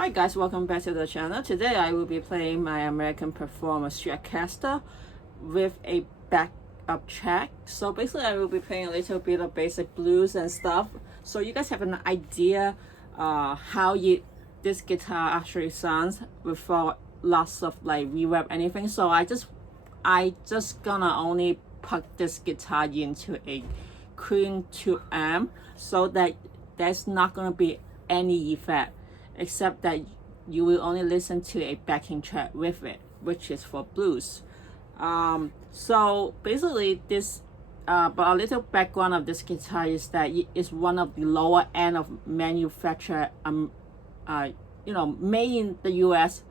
Hi guys, welcome back to the channel. Today I will be playing my American Performer Stratocaster with a backup track. So basically I will be playing a little bit of basic blues and stuff, so you guys have an idea how this guitar actually sounds without lots of like reverb anything. So I just gonna only plug this guitar into a clean 2 amp so that there's not gonna be any effect, except that you will only listen to a backing track with it, which is for blues. So basically this, but a little background of this guitar is that it is one of the lower end of manufacturer, made in the US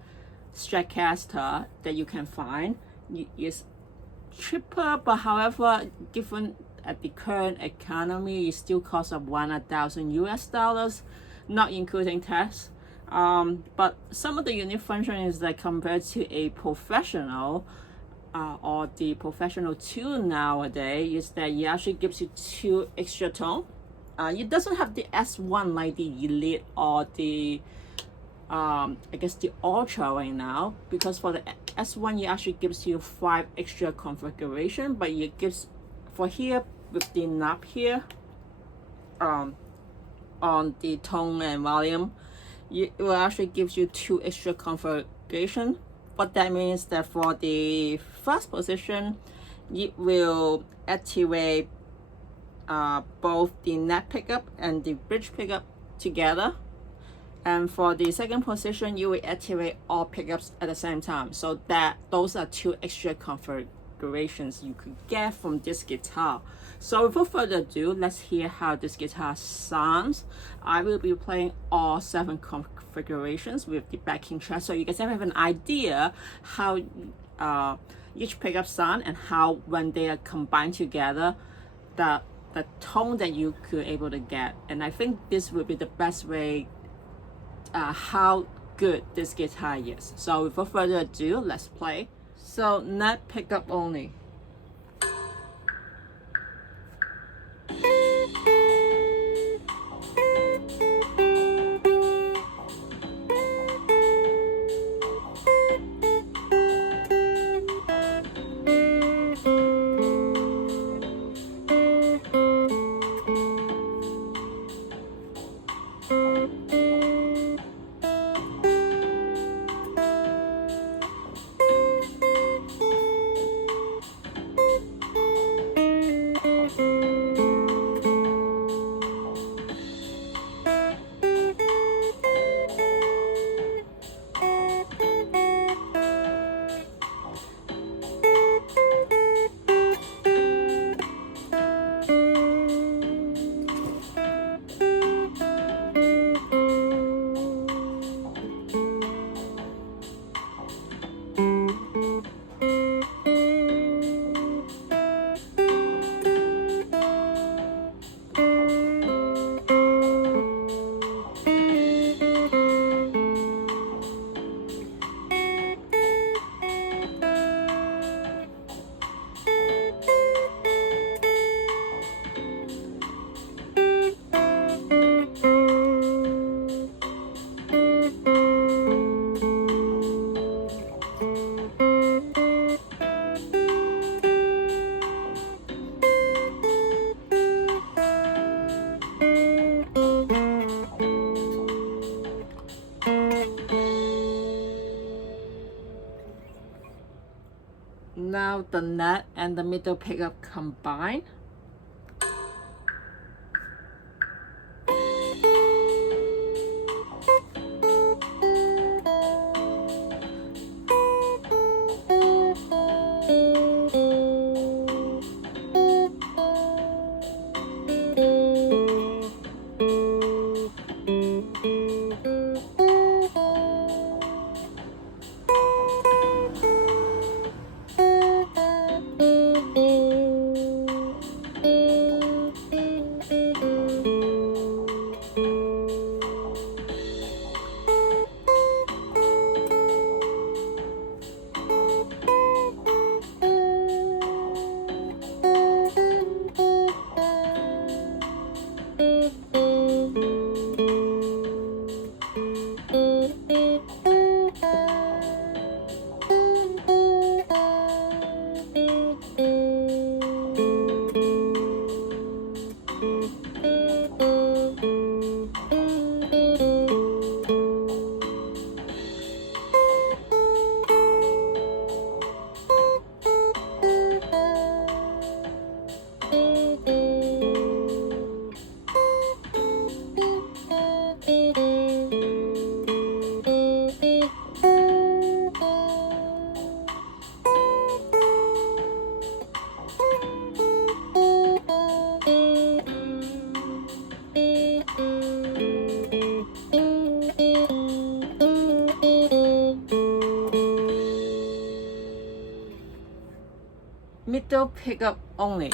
Stratocaster that you can find. It is cheaper, but however, given at the current economy, it still costs of $1,000 US, not including tax. But some of the unique function is that compared to a professional or the professional tool nowadays, is that it actually gives you 2 extra tone. It doesn't have the S1 like the Elite or the I guess the Ultra right now, because for the S1 it actually gives you 5 extra configuration, but it gives for here with the knob here on the tone and volume, it will actually gives you 2 extra configuration. What that means that for the first position, it will activate both the neck pickup and the bridge pickup together. And for the second position, you will activate all pickups at the same time. So that those are 2 extra configurations you could get from this guitar. So without further ado, let's hear how this guitar sounds. I will be playing all 7 configurations with the backing track, so you guys have an idea how each pickup sound and how when they are combined together, the tone that you could able to get. And I think this will be the best way how good this guitar is. So without further ado, let's play. So neck pickup only. Now the neck and the middle pickup combine. middle pickup only.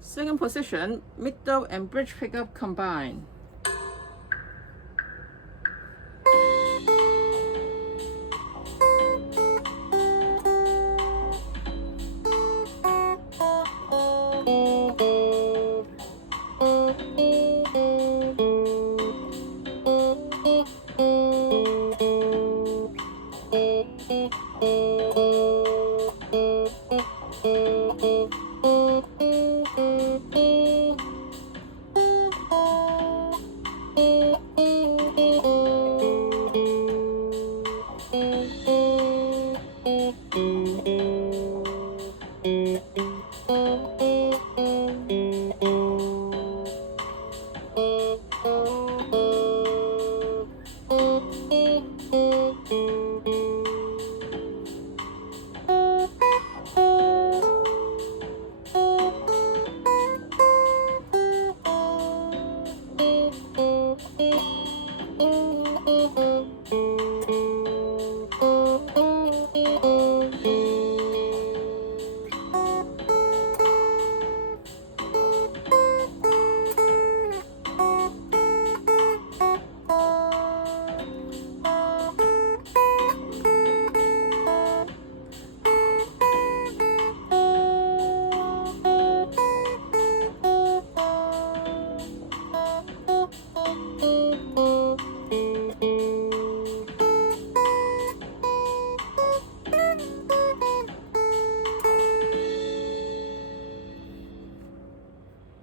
Second position, middle and bridge pickup combined.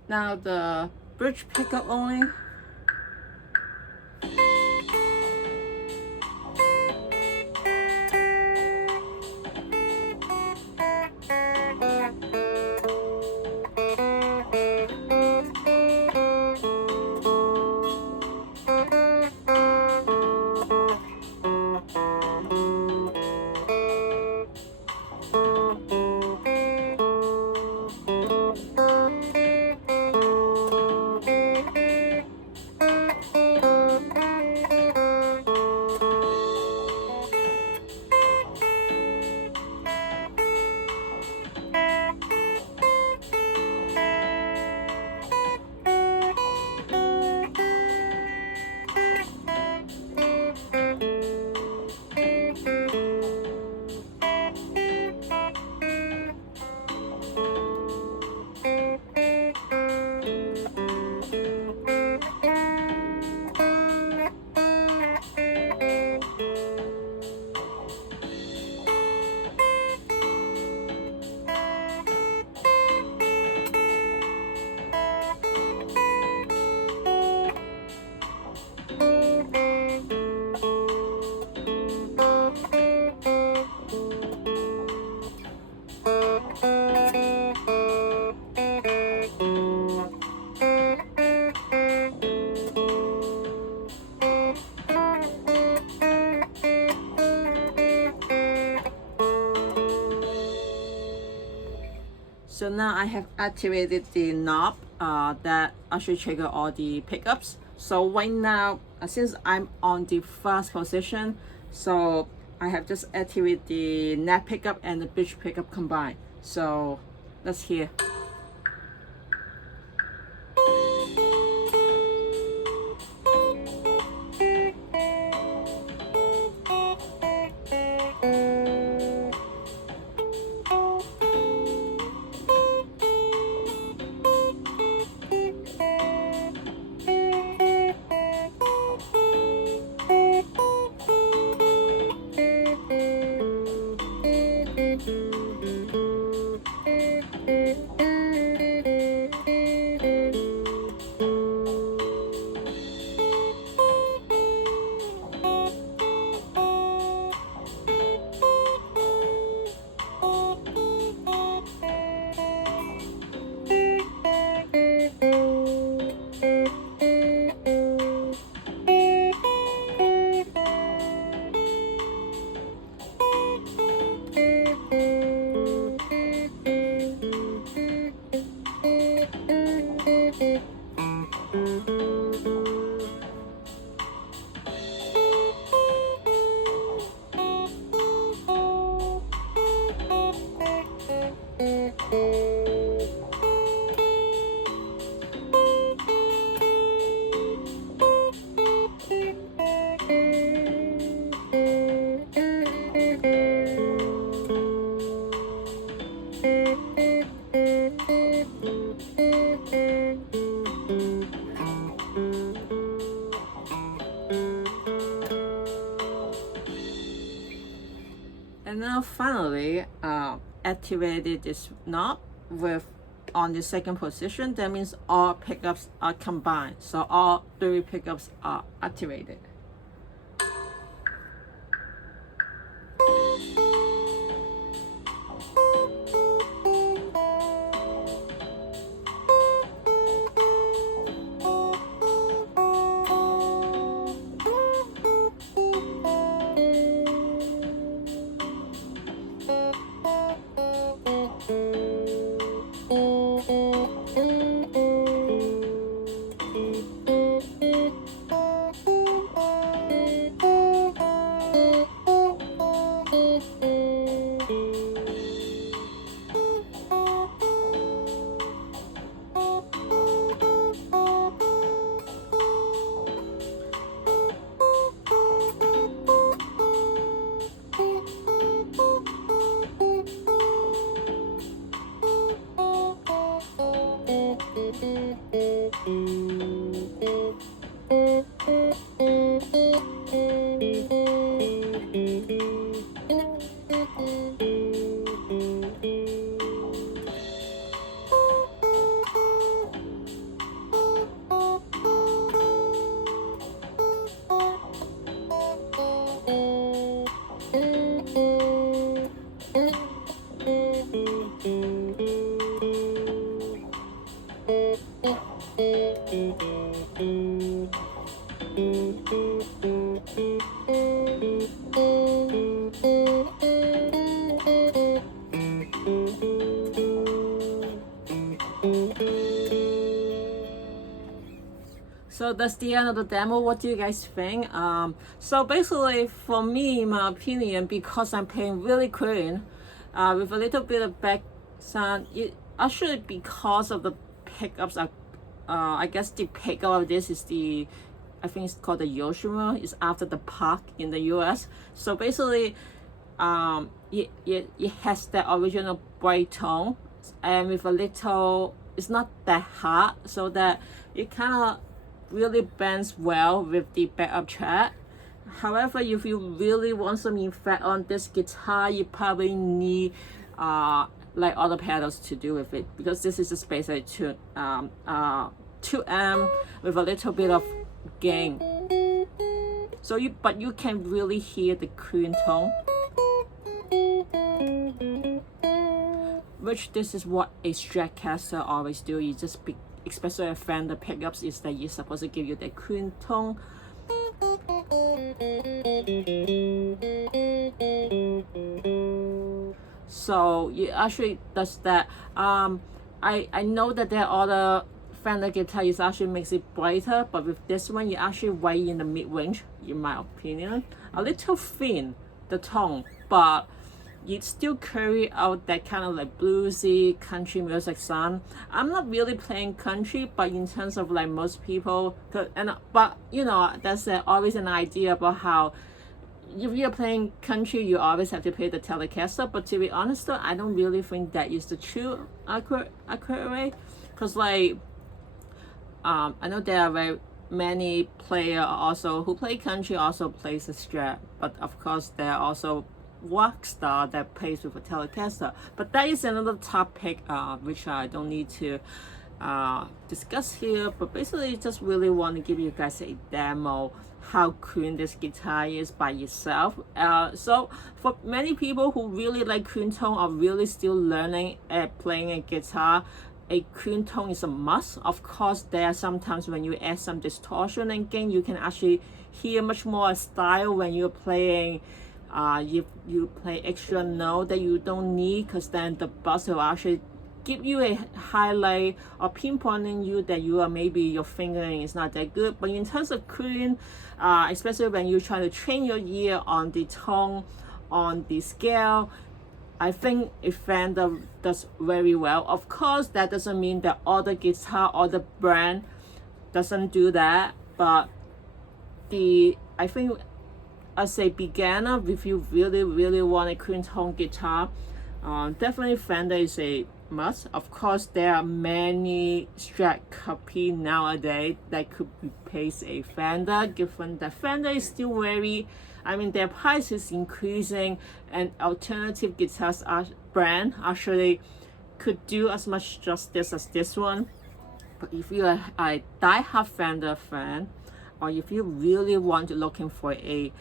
Now the bridge pickup only. So now I have activated the knob that actually trigger all the pickups. So right now, since I'm on the fast position, so I have just activated the neck pickup and the bridge pickup combined. So let's hear. And now finally activated this knob with on the second position. That means all pickups are combined. So all 3 pickups are activated. So that's the end of the demo. What do you guys think? So basically, for me, in my opinion, because I'm playing really clean, with a little bit of back sound, actually because of the pickups are, I guess the pickup of this is the, I think it's called the Yoshima. It's after the Park in the US. So basically, it has that original bright tone, and with a little, it's not that hard, so that it kind of really blends well with the backup track. However, if you really want some effect on this guitar, you probably need like other pedals to do with it, because this is a basically 2M with a little bit of gain. So but you can really hear the clean tone, which this is what a Stratocaster always do. You just especially a Fender pickups, is that you're supposed to give you the clean tone. So it actually does that. I know that there are other Fender guitars actually makes it brighter, but with this one, you actually way in the mid range, in my opinion. A little thin, the tone, but you still carry out that kind of like bluesy country music sound. I'm not really playing country, but in terms of like most people, but you know, that's always an idea about how if you're playing country, you always have to play the Telecaster. But to be honest, though, I don't really think that is the true accurate way, because like I know there are very many players also who play country also plays the Strat, but of course there are also rock star that plays with a Telecaster. But that is another topic which I don't need to discuss here. But basically, just really want to give you guys a demo how clean this guitar is by itself. So for many people who really like clean tone or really still learning playing a guitar, a clean tone is a must. Of course, there are sometimes when you add some distortion and gain, you can actually hear much more style when you're playing. If you play extra note that you don't need, because then the bass will actually give you a highlight or pinpointing you that you are maybe your fingering is not that good. But in terms of clean, especially when you try to train your ear on the tone, on the scale, I think a Fender does very well. Of course, that doesn't mean that all the guitar or the brand doesn't do that, but I think as a beginner, if you really want a clean tone guitar, definitely Fender is a must. Of course, there are many Strat copy nowadays that could replace a Fender, given that Fender is still very, I mean, their price is increasing, and alternative guitars brand actually could do as much justice as this one. But if you are a die-hard Fender fan, or if you really want to looking for a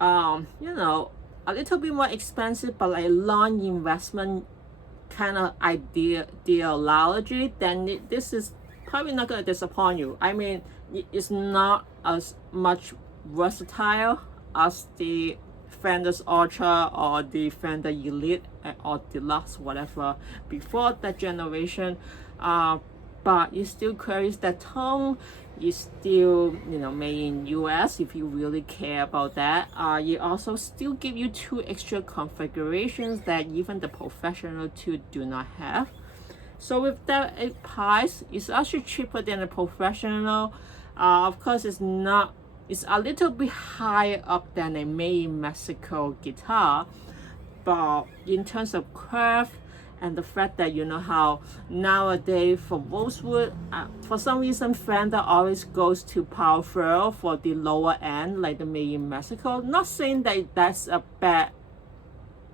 you know, a little bit more expensive but like long investment kind of ideology, then this is probably not going to disappoint you. I mean, it's not as much versatile as the Fender's Ultra or the Fender Elite or Deluxe, whatever, before that generation. But it still carries that tone. It's still, you know, made in US if you really care about that. It also still give you 2 extra configurations that even the professional 2 do not have. So with that price, it's actually cheaper than a professional. Of course, it's a little bit higher up than a made in Mexico guitar, but in terms of curve and the fact that you know how nowadays for Rosewood, for some reason Fender always goes to powerful for the lower end, like the made in Mexico. Not saying that that's a bad,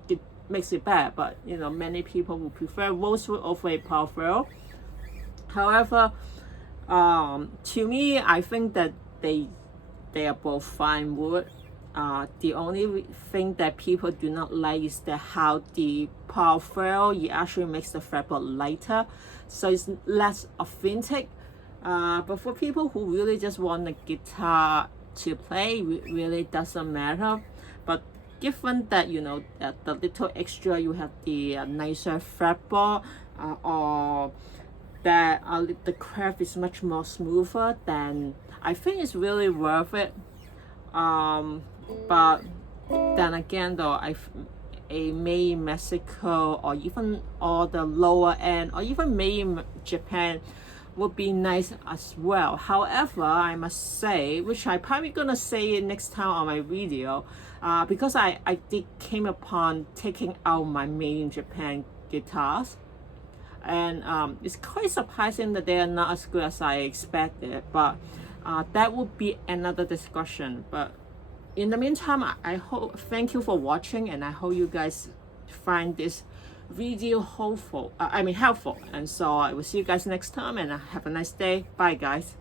it makes it bad, but you know, many people would prefer Rosewood over a powerful. However, to me, I think that they are both fine wood. The only thing that people do not like is that how the powerful, it actually makes the fretboard lighter, so it's less authentic. But for people who really just want a guitar to play, it really doesn't matter. But given that, you know, that the little extra, you have the nicer fretboard, or that the craft is much more smoother, then I think it's really worth it. But then again, though, a made in Mexico or even all the lower end or even made in Japan would be nice as well. However, I must say, which I probably gonna say it next time on my video, because I did came upon taking out my made in Japan guitars, and it's quite surprising that they are not as good as I expected, but that would be another discussion. But in the meantime, I hope, thank you for watching, and I hope you guys find this video helpful. And so I will see you guys next time, and have a nice day. Bye guys.